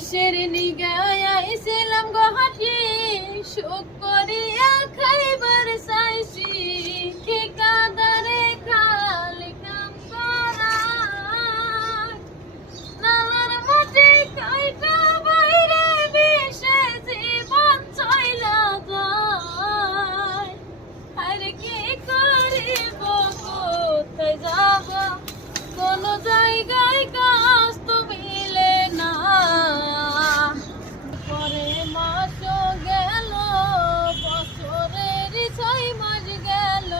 কিসের নিগায়া ইসলাম গহাটি সুখ করিয়া খাইবার চাইছি ঠিকাদারে খালি কাম করা নালার মাটি কাইটা বাইরে বিষে জীবন চইলা যায় আর কি করিব কোথায় যাব কোন জায়গায় কাজ তো মিলে না পরে মাস গেল বছরের 6 মাস গেল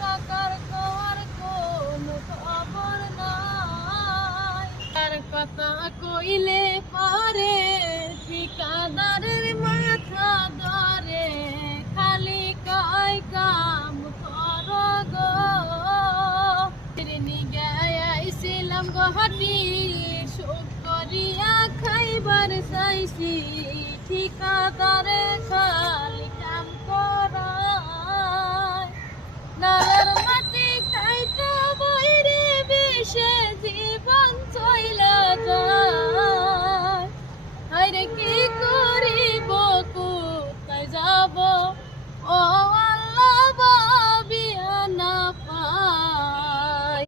টাকার কোয়ার কোন খবর নাই তার কথা কইলে পারে ঠিকাদারের মাথা ধরে খালি কয় কাম কর গো ইসলাম গহাটি সুখ করিয়া খাইবার চাইছি ঠিকাদারে খালি কাম করায় নালার